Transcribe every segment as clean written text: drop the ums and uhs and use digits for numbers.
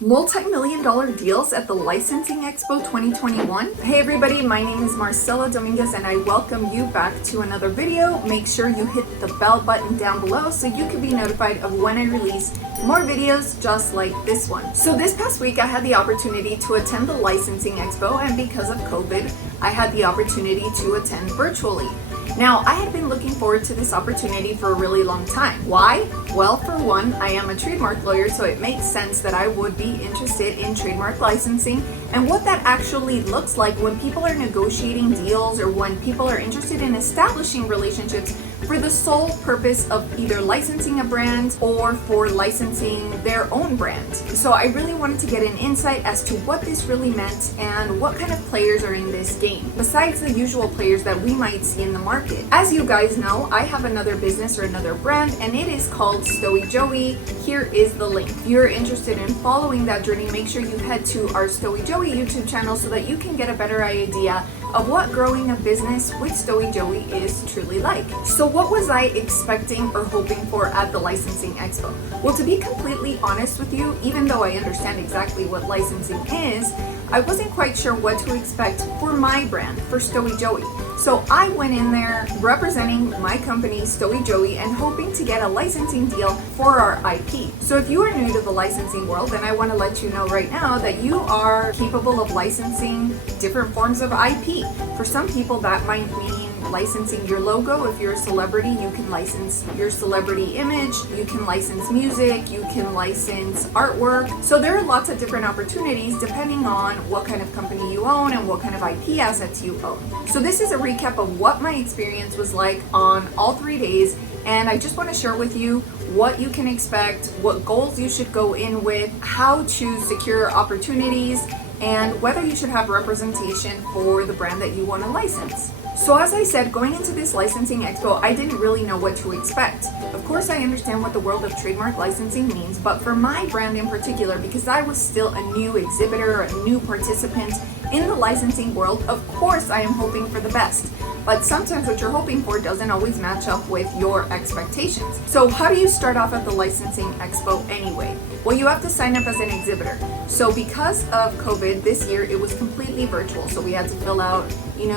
Multi-million dollar deals at the Licensing Expo 2021. Hey everybody, my name is Marcella Dominguez and I welcome you back to another video. Make sure you hit the bell button down below so you can be notified of when I release more videos just like this one. So this past week I had the opportunity to attend the Licensing Expo, and because of COVID, I had the opportunity to attend virtually. Now, I had been looking forward to this opportunity for a really long time. Why? Well, for one, I am a trademark lawyer, so it makes sense that I would be interested in trademark licensing and what that actually looks like when people are negotiating deals or when people are interested in establishing relationships for the sole purpose of either licensing a brand or for licensing their own brand. So I really wanted to get an insight as to what this really meant and what kind of players are in this game, besides the usual players that we might see in the market. As you guys know, I have another business or another brand, and it is called Stowy Joey. Here is the link. If you're interested in following that journey, make sure you head to our Stowy Joey YouTube channel so that you can get a better idea of what growing a business with Stowy Joey is truly like. So what was I expecting or hoping for at the Licensing Expo? Well, to be completely honest with you, even though I understand exactly what licensing is, I wasn't quite sure what to expect for my brand, for Stowy Joey. So I went in there representing my company, Stowy Joey, and hoping to get a licensing deal for our IP. So if you are new to the licensing world, then I want to let you know right now that you are capable of licensing different forms of IP. For some people, that might mean licensing your logo. If you're a celebrity, you can license your celebrity image, you can license music, you can license artwork. So there are lots of different opportunities depending on what kind of company you own and what kind of IP assets you own. So this is a recap of what my experience was like on all 3 days, and I just want to share with you what you can expect, what goals you should go in with, how to secure opportunities, and whether you should have representation for the brand that you want to license. So as I said, going into this Licensing Expo, I didn't really know what to expect. Of course, I understand what the world of trademark licensing means, but for my brand in particular, because I was still a new exhibitor, a new participant in the licensing world, of course I am hoping for the best. But sometimes what you're hoping for doesn't always match up with your expectations. So how do you start off at the Licensing Expo anyway? Well, you have to sign up as an exhibitor. So because of COVID this year, it was completely virtual. So we had to fill out,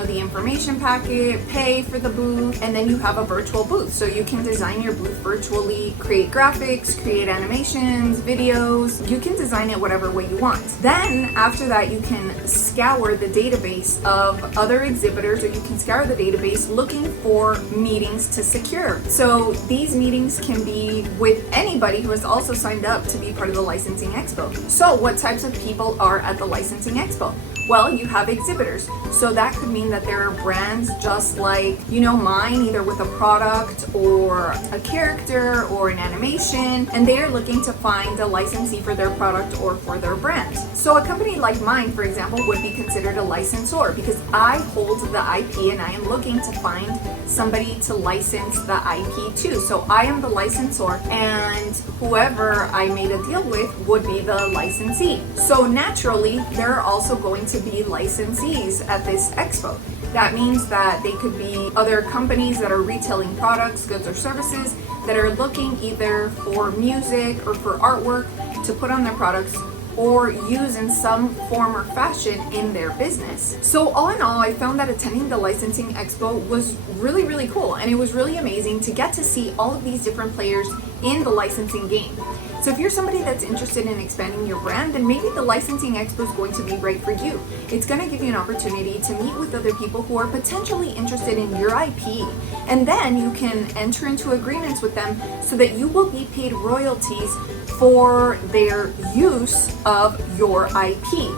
the information packet, pay for the booth, and then you have a virtual booth. So you can design your booth virtually, create graphics, create animations, videos. You can design it whatever way you want. Then after that, you can scour the database of other exhibitors, or you can scour the database looking for meetings to secure. So these meetings can be with anybody who has also signed up to be part of the Licensing Expo. So what types of people are at the Licensing Expo? Well, you have exhibitors. So that could mean that there are brands just like, mine, either with a product or a character or an animation, and they are looking to find a licensee for their product or for their brand. So a company like mine, for example, would be considered a licensor because I hold the IP and I am looking to find somebody to license the IP to. So I am the licensor, and whoever I made a deal with would be the licensee. So naturally, there are also going to be licensees at this expo. That means that they could be other companies that are retailing products, goods, or services that are looking either for music or for artwork to put on their products or use in some form or fashion in their business. So all in all, I found that attending the Licensing Expo was really, really cool, and it was really amazing to get to see all of these different players in the licensing game. So if you're somebody that's interested in expanding your brand, then maybe the Licensing Expo is going to be right for you. It's going to give you an opportunity to meet with other people who are potentially interested in your IP, and then you can enter into agreements with them so that you will be paid royalties for their use of your IP.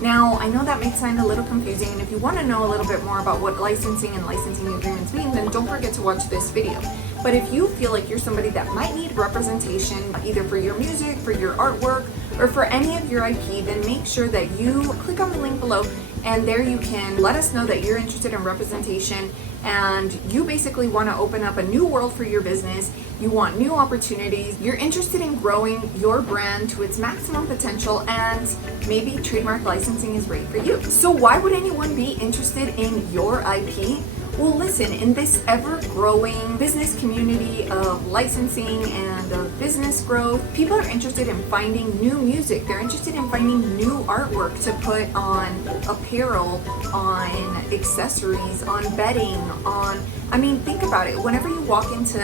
Now, I know that may sound a little confusing, and if you want to know a little bit more about what licensing and licensing agreements mean, then don't forget to watch this video. But if you feel like you're somebody that might need representation, either for your music, for your artwork, or for any of your IP, then make sure that you click on the link below, and there you can let us know that you're interested in representation and you basically want to open up a new world for your business. You want new opportunities. You're interested in growing your brand to its maximum potential, and maybe trademark licensing is right for you. So why would anyone be interested in your IP? Well, listen, in this ever-growing business community of licensing and of business growth, people are interested in finding new music. They're interested in finding new artwork to put on apparel, on accessories, on bedding, I mean, think about it. Whenever you walk into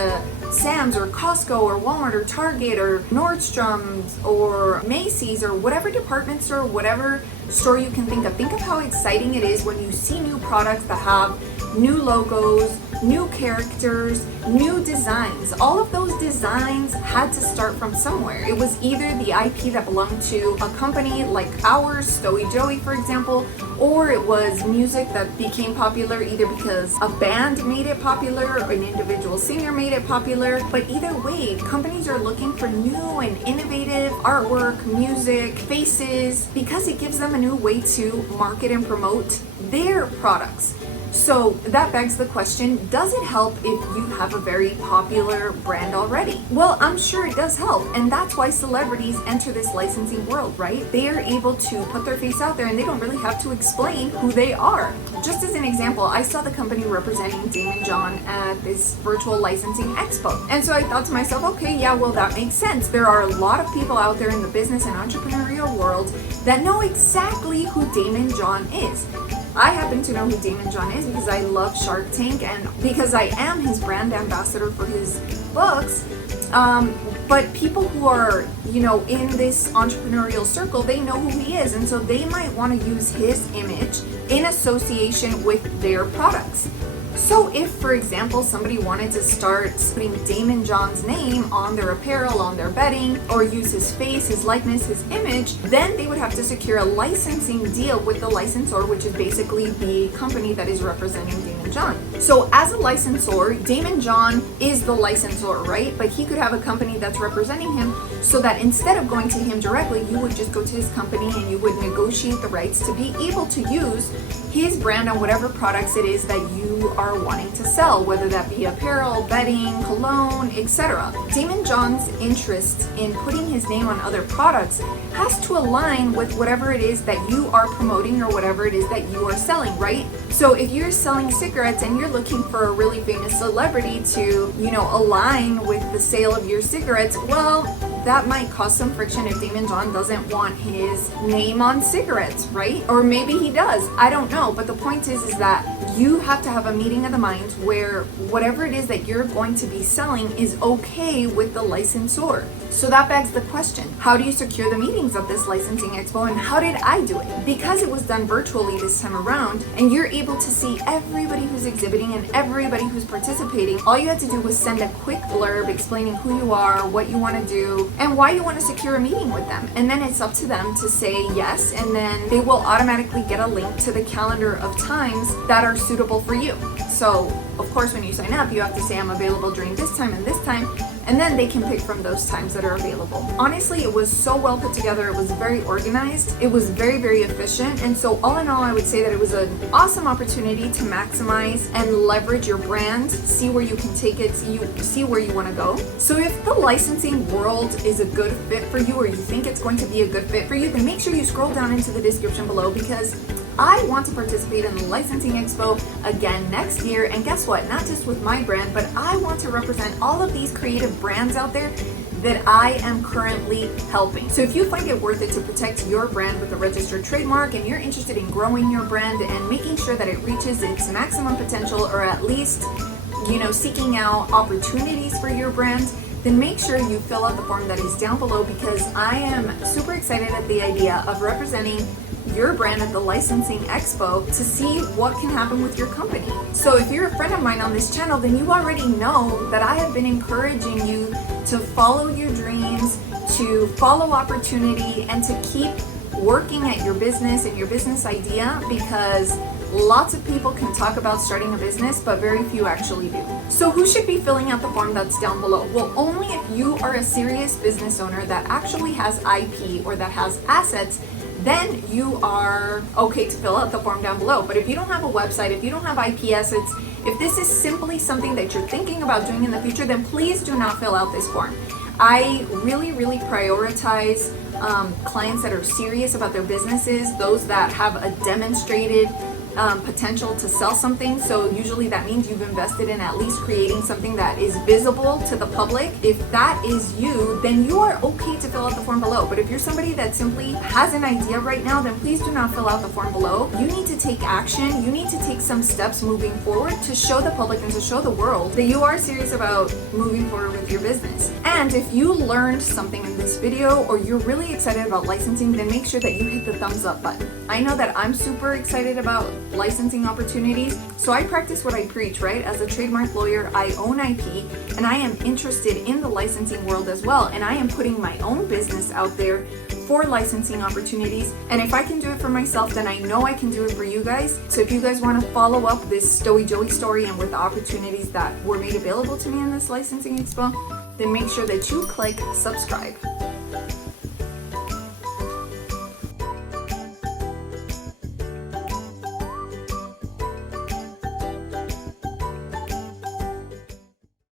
Sam's or Costco or Walmart or Target or Nordstrom's or Macy's or whatever department store, whatever store you can think of how exciting it is when you see new products that have new logos, new characters, new designs. All of those designs had to start from somewhere. It was either the IP that belonged to a company like ours, Stowy Joey, for example, or it was music that became popular either because a band made it popular or an individual singer made it popular. But either way, companies are looking for new and innovative artwork, music, faces, because it gives them a new way to market and promote their products. So that begs the question, does it help if you have a very popular brand already? Well, I'm sure it does help, and that's why celebrities enter this licensing world, right? They are able to put their face out there and they don't really have to explain who they are. Just as an example, I saw the company representing Daymond John at this virtual licensing expo. And so I thought to myself, okay, yeah, well, that makes sense. There are a lot of people out there in the business and entrepreneurial world that know exactly who Daymond John is. I happen to know who Daymond John is because I love Shark Tank and because I am his brand ambassador for his books. But people who are, in this entrepreneurial circle, they know who he is. And so they might want to use his image in association with their products. So if, for example, somebody wanted to start putting Daymond John's name on their apparel, on their bedding, or use his face, his likeness, his image, then they would have to secure a licensing deal with the licensor, which is basically the company that is representing Daymond John. So as a licensor, Daymond John is the licensor, right? But he could have a company that's representing him, so that instead of going to him directly, you would just go to his company and you would negotiate the rights to be able to use his brand on whatever products it is that you are wanting to sell, whether that be apparel, bedding, cologne, etc. Daymond John's interest in putting his name on other products has to align with whatever it is that you are promoting or whatever it is that you are selling, right? So if you're selling cigarettes and you're looking for a really famous celebrity to, align with the sale of your cigarettes, well, that might cause some friction if Daymond John doesn't want his name on cigarettes, right? Or maybe he does, I don't know. But the point is that you have to have a meeting of the minds where whatever it is that you're going to be selling is okay with the licensor. So that begs the question, how do you secure the meetings of this licensing expo, and how did I do it? Because it was done virtually this time around, and you're able to see everybody who's exhibiting and everybody who's participating, all you had to do was send a quick blurb explaining who you are, what you want to do, and why you want to secure a meeting with them. And then it's up to them to say yes, and then they will automatically get a link to the calendar of times that are suitable for you. So, of course, when you sign up, you have to say I'm available during this time and this time, and then they can pick from those times that are available. Honestly, it was so well put together. It was very organized. It was very, very efficient. And so all in all, I would say that it was an awesome opportunity to maximize and leverage your brand, see where you can take it, see where you want to go. So if the licensing world is a good fit for you, or you think it's going to be a good fit for you, then make sure you scroll down into the description below, because I want to participate in the Licensing Expo again next year. And guess what? Not just with my brand, but I want to represent all of these creative brands out there that I am currently helping. So if you find it worth it to protect your brand with a registered trademark, and you're interested in growing your brand and making sure that it reaches its maximum potential, or at least, seeking out opportunities for your brand, then make sure you fill out the form that is down below, because I am super excited at the idea of representing your brand at the Licensing Expo to see what can happen with your company. So if you're a friend of mine on this channel, then you already know that I have been encouraging you to follow your dreams, to follow opportunity, and to keep working at your business and your business idea, because lots of people can talk about starting a business, but very few actually do. So who should be filling out the form that's down below? Well, only if you are a serious business owner that actually has IP or that has assets, then you are okay to fill out the form down below. But if you don't have a website, if you don't have IP assets, if this is simply something that you're thinking about doing in the future, then please do not fill out this form. I really, really prioritize clients that are serious about their businesses, those that have a demonstrated potential to sell something. So usually that means you've invested in at least creating something that is visible to the public. If that is you, then you are okay to fill out the form below. But if you're somebody that simply has an idea right now, then please do not fill out the form below. You need to take action. You need to take some steps moving forward to show the public and to show the world that you are serious about moving forward with your business. And if you learned something in this video or you're really excited about licensing, then make sure that you hit the thumbs up button. I know that I'm super excited about licensing opportunities, so I practice what I preach, right? As a trademark lawyer, I own IP and I am interested in the licensing world as well, and I am putting my own business out there for licensing opportunities. And if I can do it for myself, then I know I can do it for you guys. So if you guys want to follow up this Story Joey story and with the opportunities that were made available to me in this licensing expo, then make sure that you click subscribe.